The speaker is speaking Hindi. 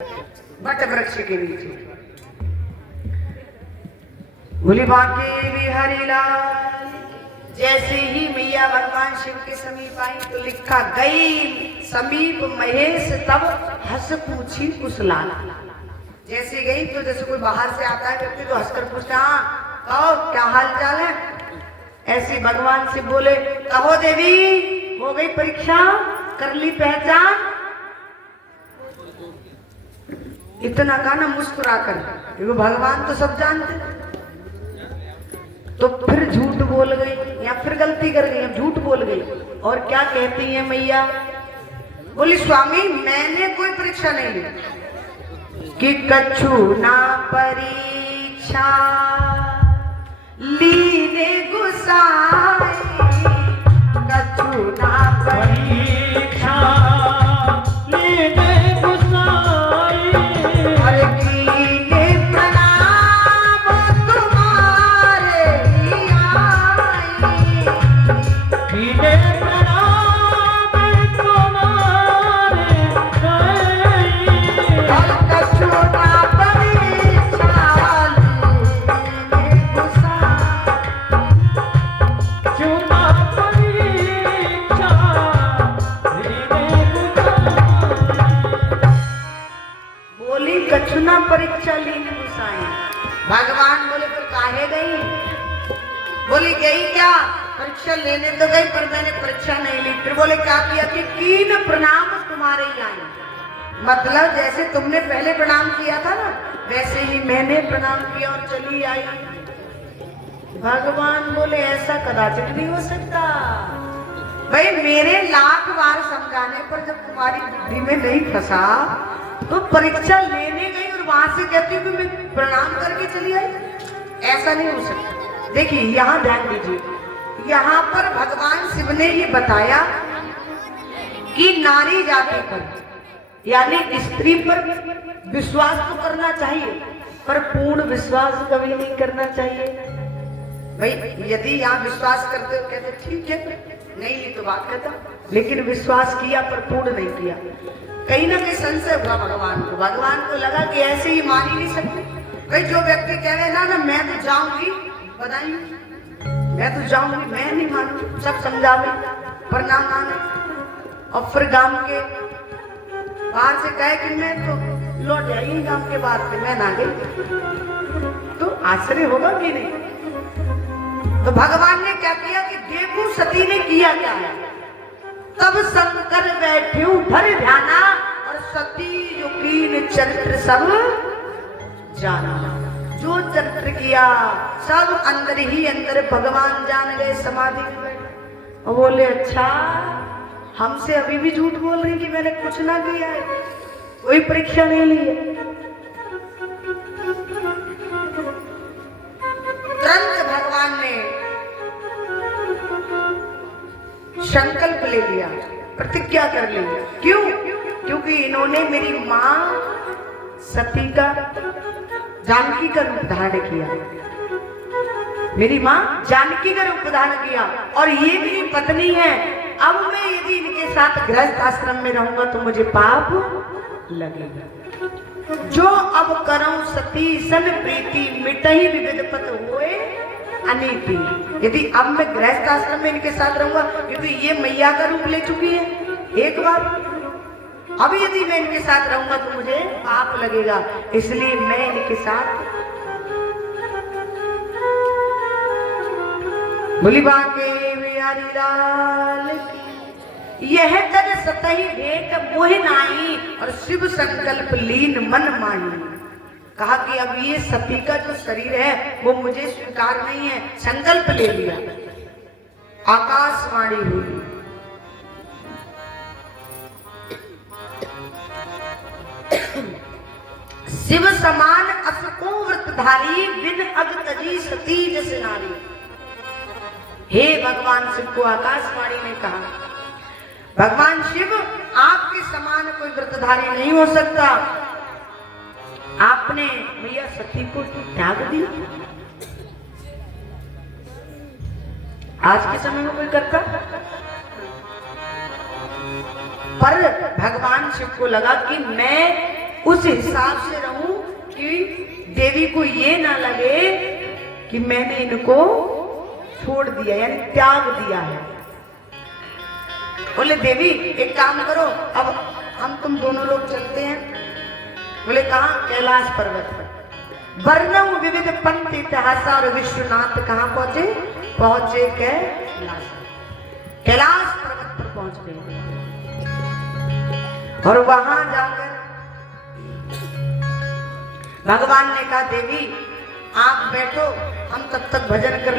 वट वृक्ष के नीचे। भोली बांके बिहारी लाल। जैसे ही मैया भगवान शिव के समीप आई तो लिखा गई समीप महेश तब हंस पूछी कुशलाल। जैसे गई तो जैसे कोई बाहर से आता है व्यक्ति तो हंसकर पूछता, हाँ कहो क्या हाल चाल है। ऐसे भगवान शिव बोले, कहो देवी हो गई परीक्षा, कर ली पहचान। इतना कहा ना मुस्कुराकर, क्योंकि भगवान तो सब जानते। तो फिर झूठ बोल गई या फिर गलती कर गई, झूठ बोल गई। और क्या कहती है मैया, बोली स्वामी मैंने कोई परीक्षा नहीं ली कि कछु ना परीक्षा लीने गुसाई, कछु ना परीक्षा लीने गुसाई। अरे कीने प्रणाम तुम्हारे ही आई, कीने प्रणाम तुम्हारे आई। और कछु ना परीक्षा लीने गुसाई, कछु ना परीक्षा लीने गुसाई। बोली कछु ना परीक्षा लीने गुसाई। भगवान बोले फिर काहे गई। बोली गई क्या, परीक्षा लेने तो गई पर मैंने परीक्षा नहीं ली। फिर बोले क्या किया कि कीन प्रणाम तुम्हारे ही आई। मतलब जैसे तुमने पहले प्रणाम किया था ना वैसे ही मैंने प्रणाम किया और चली आई। भगवान बोले ऐसा कदाचित नहीं हो सकता। भाई मेरे लाख बार समझाने पर जब तुम्हारी बुद्धि में नहीं फंसा तो परीक्षा लेने गई और वहां से कहती हूँ कि मैं प्रणाम करके चली आई, ऐसा नहीं हो सकता। देखिए यहाँ ध्यान दीजिए, यहाँ पर भगवान शिव ने ये बताया कि नारी जाति पर यानी स्त्री पर विश्वास तो करना चाहिए पर पूर्ण विश्वास कभी नहीं करना चाहिए। भाई यदि यहाँ विश्वास करते हो कहते ठीक है, नहीं ली तो बात खत्म, लेकिन विश्वास किया पर पूर्ण नहीं किया, कहीं ना कहीं संशय हुआ भगवान को। भगवान को लगा कि ऐसे ही मान ही नहीं सकते। भाई जो व्यक्ति कह रहे ना मैं तो जाऊंगी, बताइए मैं तो जाऊंगी, मैं नहीं मानूंगी, सब समझावे पर ना माने, और फिर गांव के बाहर से कहे कि मैं तो लौट आई गांव के बाहर से, मैं ना गई, तो आश्चर्य होगा कि नहीं। तो भगवान ने क्या किया कि देखो सती ने किया क्या है। तब शंकर बैठे भर ध्याना और सती युकीन चरित्र सब जाना। जो चरित्र किया सब अंदर ही अंदर भगवान जान गए, समाधि में बैठे और बोले अच्छा हमसे अभी भी झूठ बोल रही कि मैंने कुछ ना किया है, कोई परीक्षा नहीं ली है। तुरंत भगवान ने संकल्प ले लिया, प्रतिज्ञा कर ली। क्यों? क्योंकि इन्होंने मेरी मां सती का जानकी का रूप धारण किया, मेरी मां जानकी का रूप धारण किया और ये मेरी पत्नी है। अब मैं यदि इनके साथ गृहस्थ आश्रम में रहूंगा तो मुझे पाप लगेगा। जो अब करऊं सती सन प्रीति मिटहि विविध पत होए अनीति। यदि अब मैं गृहस्थ आश्रम में इनके साथ रहूंगा क्योंकि ये मैया का रूप ले चुकी है एक बार, अब यदि मैं इनके साथ रहूंगा तो मुझे पाप लगेगा, इसलिए मैं इनके साथ। बोली बांके बिहारी लाल। यह तज सतही भेंट मोह नाई और शिव संकल्प लीन मन माही। कहा कि अब ये सती का जो शरीर है वो मुझे स्वीकार नहीं है, संकल्प ले लिया। आकाशवाणी हुई, शिव समान असको व्रतधारी बिन अग तजी सती जस नारी। हे भगवान शिव को आकाशवाणी ने कहा, भगवान शिव आपके समान कोई व्रतधारी नहीं हो सकता। आपने मैया सती को त्याग दिया। आज के समय में कोई करता, पर भगवान शिव को लगा कि मैं उस हिसाब से रहूं कि देवी को ये ना लगे कि मैंने इनको छोड़ दिया, यानी त्याग दिया है। बोले देवी एक काम करो, अब हम तुम दोनों लोग चलते हैं। बोले कहाँ? कैलाश पर्वत पर। वर्णव विविध पंथ इतिहास और विश्वनाथ कहाँ पहुंचे? पहुंचे कैलाश पर्वत पर पहुंच गए। और वहां जाकर भगवान ने कहा देवी आप बैठो, हम तब तक भजन कर